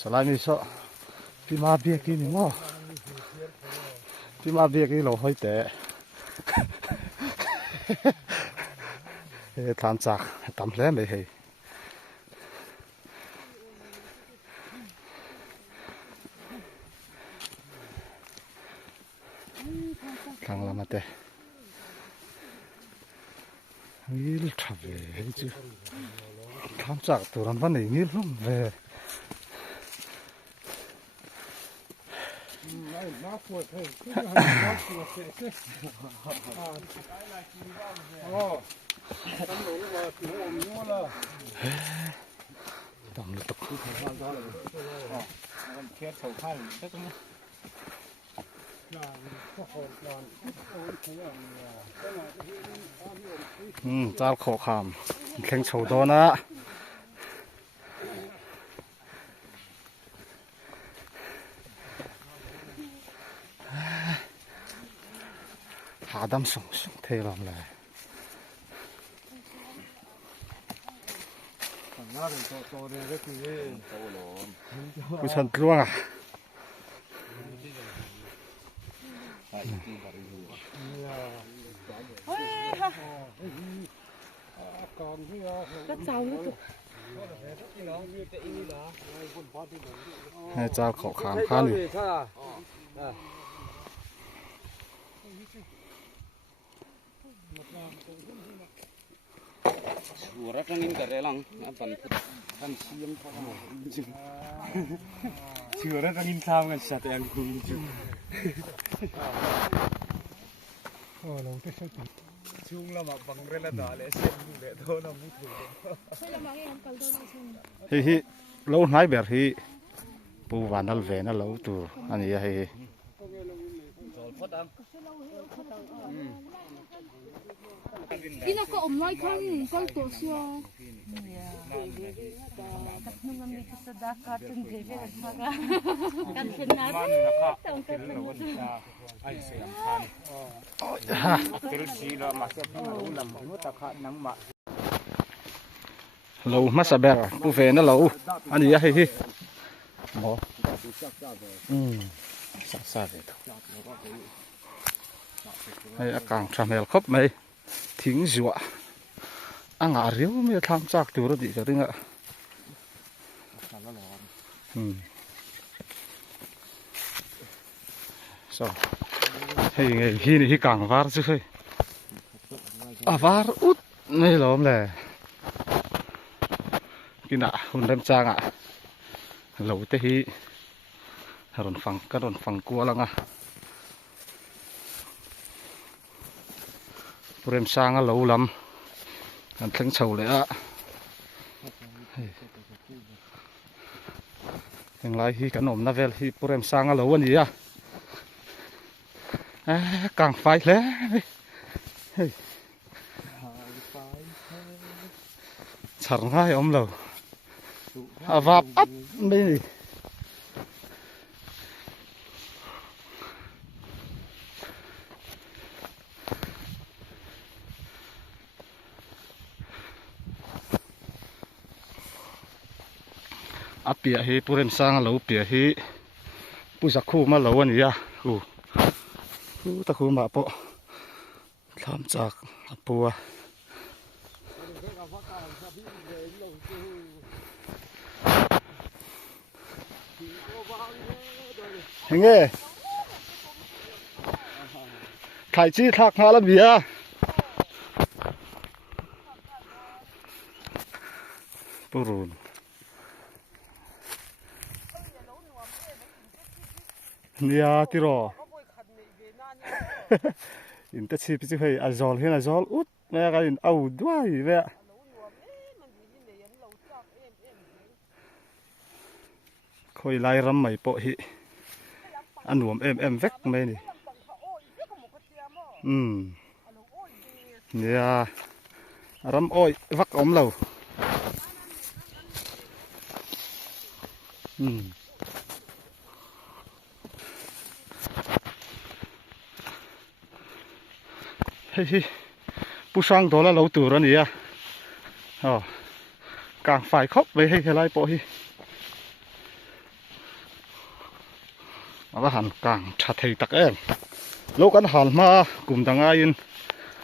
Salami so pima bia ki ni mo pima bia ki lo hoi te e tham chak tam hle me hei khang lama te ngil thave hei chu tham chak turan van nei ngil hlum ve Tầm lực Chal khổ khám khen sầu đó nè Hà đâm sung sung thế làm lại Cú chân luôn à Hai chal khổ khám khá nè Suara kan ini karelang, apa kan siam kan Suara kan ini sama kan satu yang kunci. Oh, lalu tu satu. Chung lama bangre la dale sen le to na mutu. Hi lâu nãy bèr hi pu van dal ve na lâu tu ani ya hi Kina ko omlai kan kal to sia. Kat nungan ni sa daka tung jeve saga. Kan senai. Tong ka Ai siam kan. Terus sila masuk ulam mu tak nang ma. lâu mà sa bèr pu ve na lâu ani ya hi mo sa ve to hay akang thamel khop mai thing zua anga riu me tham chak tu ro di ka ringa so hey ngai hi kang var chu hey a var ut nei lom le kina hun lem chang a lo te hi ron phang kwa langa Purem sang a lo lam kan thleng chho le a heng lai hi kan om na vel hi purem sang a lo ani a kang phai hle char ngai om lo avap ap me Apia hi purem sang lo pia hi pusa khu ma lo ani ya khu ta khu ma po tham chak apua Henge khai chi thak nga la bia purun Nia tiro in ta chi pi hei azol hen azol ut me ga in au duai ve khoi lai ram mai po hi anuam em vek me ni nia ram oi vak om lo Hi pusang dola lo tu ran ya càng phải khóc với hay lai po hi ว่าหันกลางชัดให้ตักเอ็มโลกันหันมากลุ่มต่างอายิน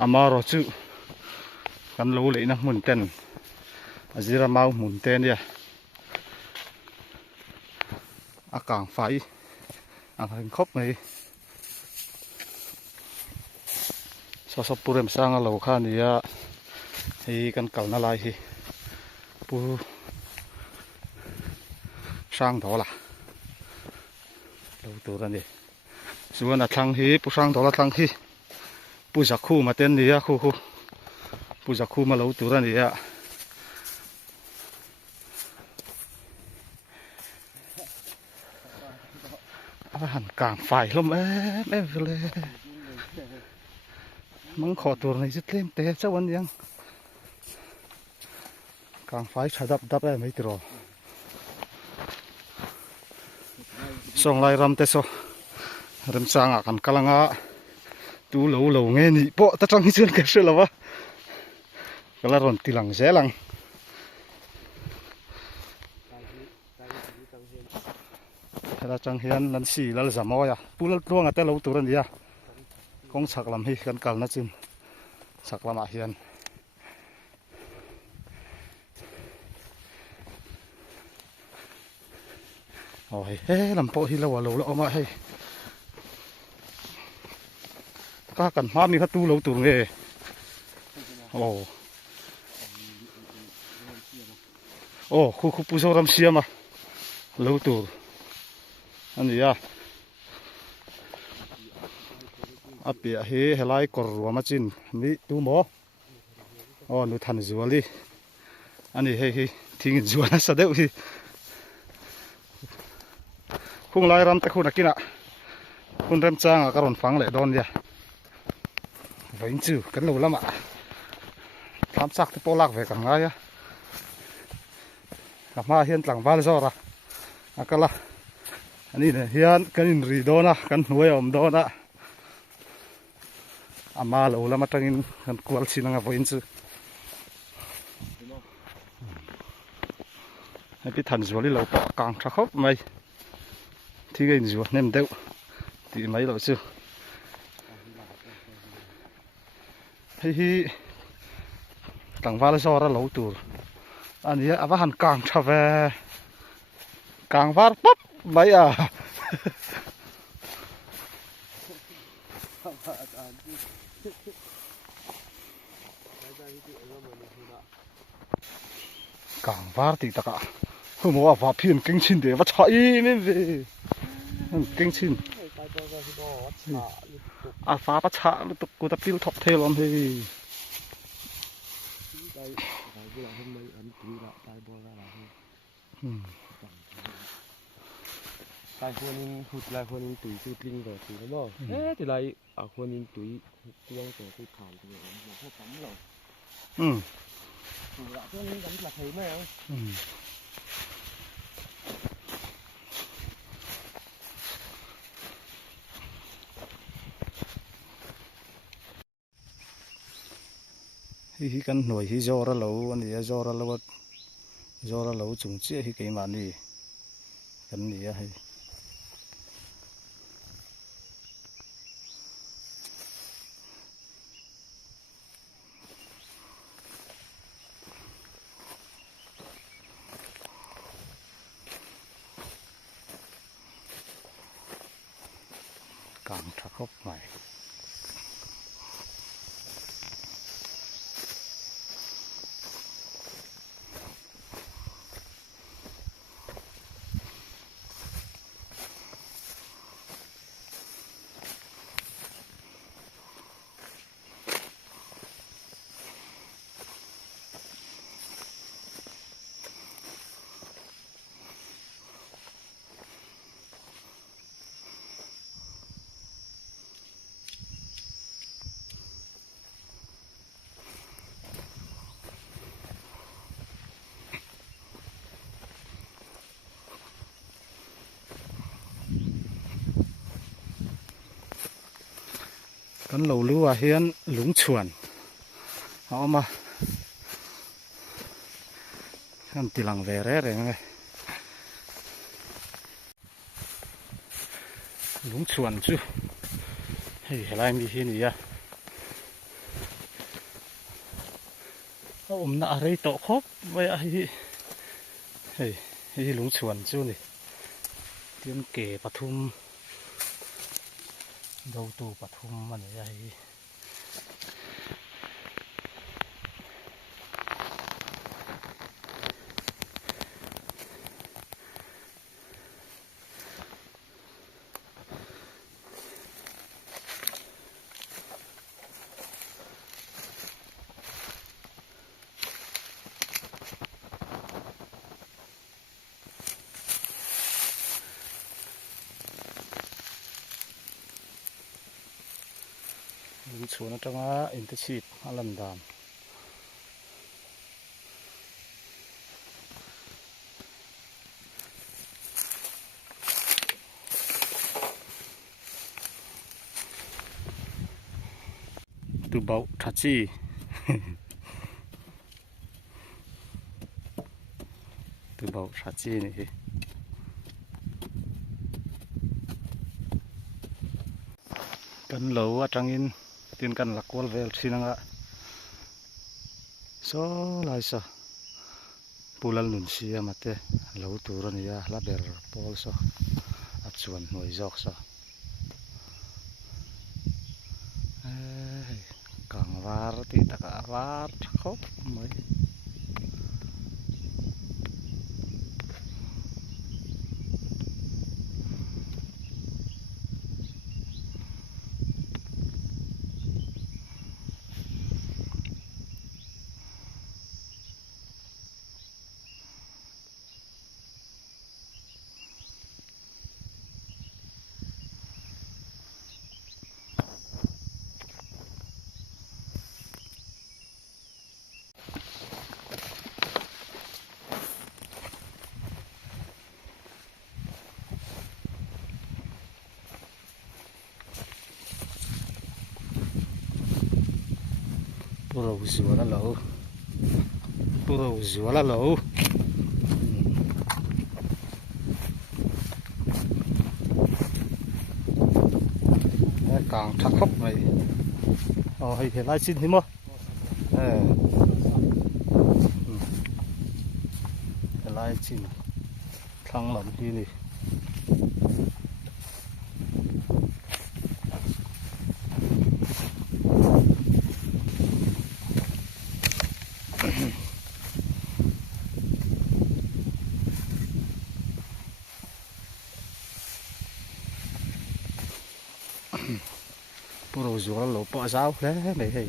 อามารอจูกันรู้เลยนะมุนเต้นอาจิรามามุนเต้นเนี่ยอากางไฟอ่างครบไหมสอบปูเริ่มสร้างเราข้านี้ให้กันเก่านาลายที่ปูสร้างถอละเราตัวนั้นดิส่วนทางที่ปูสร้างถอละทางที่ปูจักคู่มาเต้นนี่คู่ปูจักคู่มาเราตัวนั้นนี่หันกลางไฟลมแม่เลยมึงขอตัวในจุดเล่มเตะเจ้าวันยังกลางไฟฉายดับไม่ติดหรอส่งไล่รำเตะโซเริ่มสร้างกันกำลังตูเหลาเงี้ยนี่ปะตะจังที่สุดก็เชื่อแล้ววะก็ละรอนตีหลังเสียหลังเราจังเฮียนนั่นสิแล้วจะมอยปูแล้วร่วงแต่เราตัวนี้กงสักลำให้กันกัลนะจินสักลำอาเฮียนโอ้ยลำโพที่เราว่าเราเอามาให้ก็กันมามีข้าตู้เราตัวนี้โอ้คู่ปูโซรำเสียมาเราตัวอันนี้อาเปียเฮลายกอรัวมาจินนี่ตู้หมอนูทันจวลีอันนี้เฮทิ้งจวนะสะเดวฮีคงลายรำแต่คุณนักกินคุณเริ่มจ้างกระรอนฟังเลยโดนเนี่ยวิ่งจู่กันรู้แล้วมั้งทำสักที่โปลักเวกันไงกลับมาเห็นหลังบ้านซอระก็ละอันนี้เนี่ยเฮียนกันรีโดนะกันหวยอมโดนะอามาเราแล้วมาตั้งอินกันกวลสินังกับวินซ์ให้พี่ทันจวลี่เราปะกลางชักครบไหมที่กินจวเนมเดียวที่ไม่เราซื้อให้หลังบ้านซอระเราตัวอันนี้อาว่าหันกลางชับกลางฟ้าปั๊บไปกลางฟ้าตีตะกะหัวฟ้าเพี้ยนเก่งชินเดี๋ยวว่าใช่ไม่เว้ยเก่งชินฟ้าประชาตุกูตะปิ้วท็อปเทลอนเฮ้ยลายคนนึงขุดลายคนนึงตุ๋ยขุดลิงต่อตุ๋ยแล้วบ่แต่ลายคนนึงตุ๋ยกวงต่อตุ๋ยผ่านตัวเองพวกปั๊มเราตุ๋ยละตัวนี้กันหลักเหยไหมฮีกันหน่วยฮีจอระเหลาอันนี้จอระเหลาจอระเหลาจุงเจี๊ยฮีกี่มันนี่กันนี่ให้กลางชักครบใหม่กันเรารู้ว่าเฮียนหลงชวนเอามากันตีหลังเวรอะไรไง ลุงชวนจูเฮ้ยอะไรมีที่นี่อ่ะน่ะอะไรโตครบไว้เฮ้ยลุงชวนจูนี่เตรียมเก๋ปทุมดาวตูปทุมมันไอ้ลุงชวนจังอินเตอร์ชีพอลันดามตูเบาทัชจีตูเบาทัชจีนี่กันเหลวจังอินเตียนกันหลักวอลเวลสินังะโซลายซะปูลัลนุนเสียมาเตะเหลวตัวนี้ยาลาเบอร์พอลซะอัดส่วนหน่วยจอกซะกางวาร์ติตะกาวาร์ครบไหมปูเราสิวละเหลวปูเราสิวละเหลวกางทักครบไหมเอาให้เห็นลายชิ้นนี่มั้งลายชิ้นทางหลังที่นี่ปูเราอยู่แล้วหลบปะเจ้าแล้วไหนให้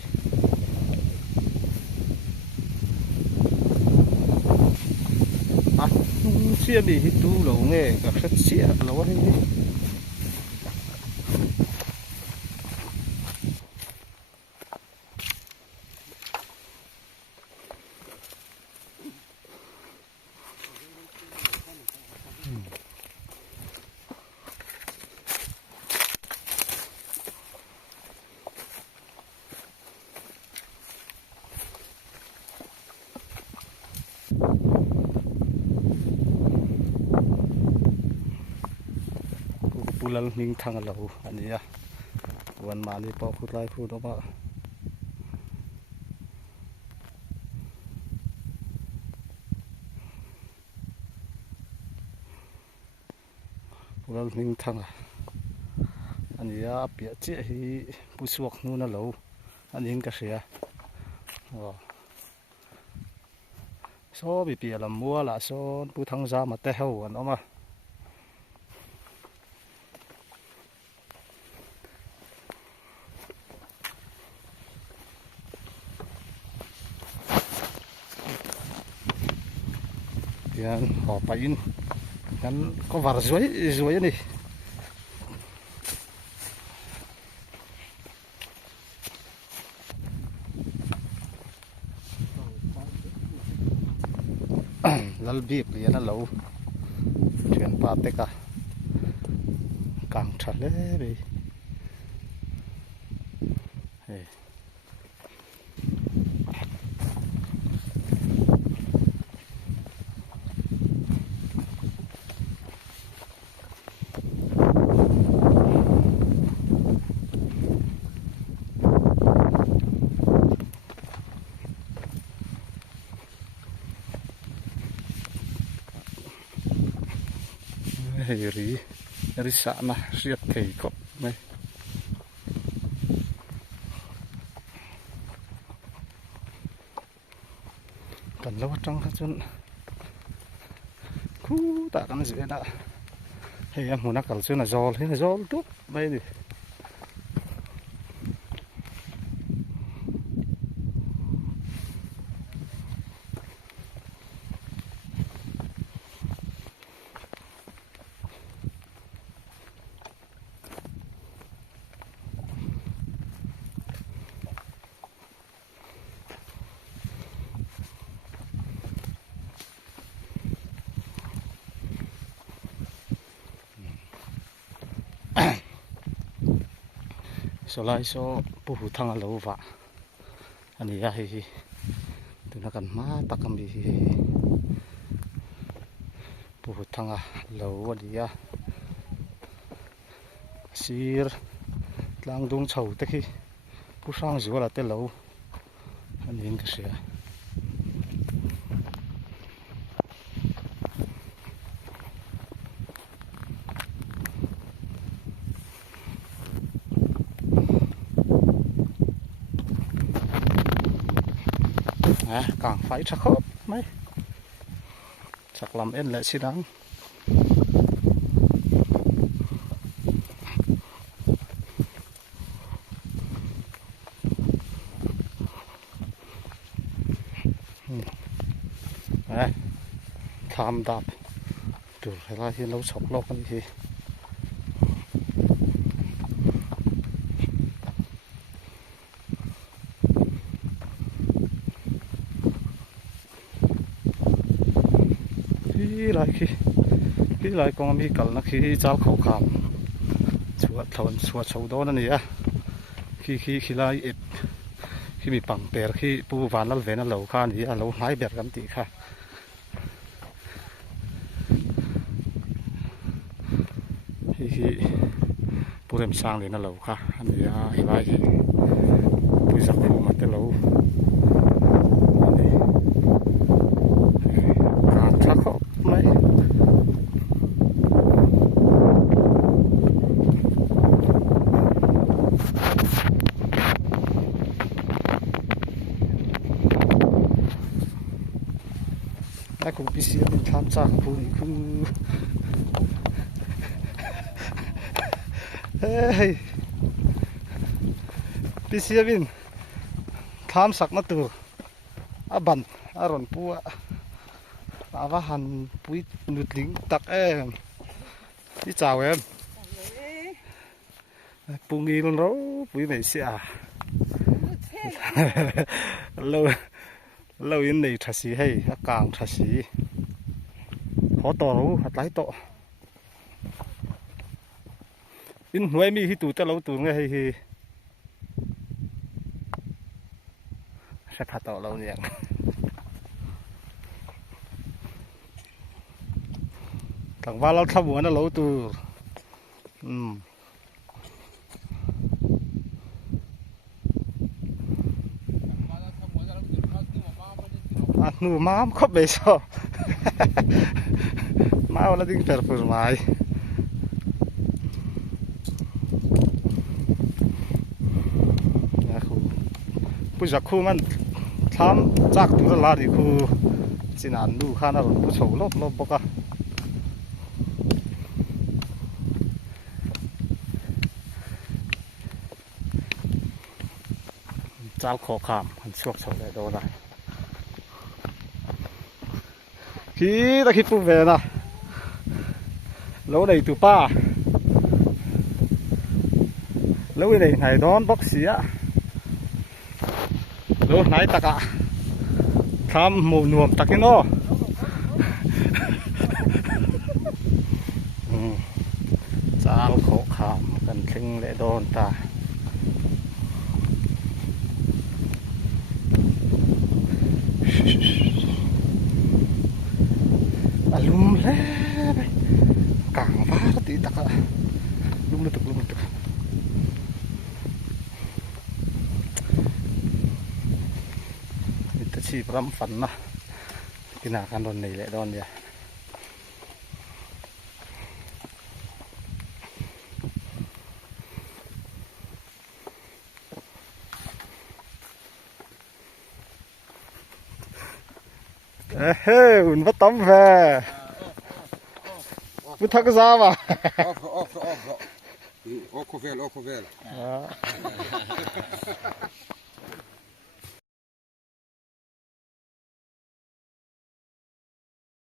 เสียดีที่ดูเราเงี้ยกับเสียเราว่าที่ปูลัลนิ่งทางเราอันนี้อ่ะวันมาลีปอพูดไล่พูดออกมาปูลัลนิ่งทางอันนี้อ่ะเปียเจี๊ยฮีผู้สวกนู่นน่ะเราอันนี้ก็เสียโซ่บีเปียลำมัวละโซ่ผู้ทางจามาเตะหัวอันออกมายังหอบไปอินงั้นก็วาร์สวยนี่ลัลบีบเลยนะเราเถื่อนปาเตกะกลางทะเลไป ri sa na riat thei kop mai kan lo tang kha chun khu ta kan zwe na hei am huna kal chun a zol tu mai ni so lai so pu hu thang a lo wa ani ya hi tuna kan ma takam bi hi pu hu thang a lo ani ya sir tlang dung chho te khi pu sang zu la te lo ani in ka sia càng phải chắc khớp mấy chắc làm em lại xí đắng tham đạp được hay là khi lâu sọc lóc như thế khi lại con mi cẩn nó khi cháu khẩu khảm chuột sầu đó nó nè khi lại khi bị bằng bèr khi pu ván nó về nó lẩu khan thì lẩu hái bèr gắm tị kha khi pu đem sang thì nó lẩu kha anh thì hi vai thì pu giặc phụ mà tới lẩu càng chắc khóc mấy ai cũng biết mình tham gia phụ nữ cũng hey biết mình tham sắc nó từ bẩn ron pu hàn pui nụt lính tắc em đi chào em pu nghi luôn đó pui này xia lâu yên này thật sự hay càng thật sự khó to lắm hạt lái to in nuôi mi hi tụ ta lâu tụ nghe hay sẽ hạt to lâu nhỉ thằng va lâu thăm muốn nó lâu tụ nu mam khóc bể so mau là tiếng phở phở mày bây giờ khu man tham chắc tụi nó đi khu chỉ là nu khăn nó cũng xấu lắm bốc à cháu khó khăn hắn suốt xấu lại đâu này khi ta khi pu về nè lâu này tụ pa lâu này này đón bác sĩ á lâu này ta cả tham mù nuông ta cái nó cháu khó khăn cần kinh lệ đón ta lum le càng phá tí tắc lum được ta chỉ bấm phần mà cái nào can đòn này lại đòn vậy เฮ้ยหุ่นบ่ต้มแว่พุทธกษาวะ Ook wel.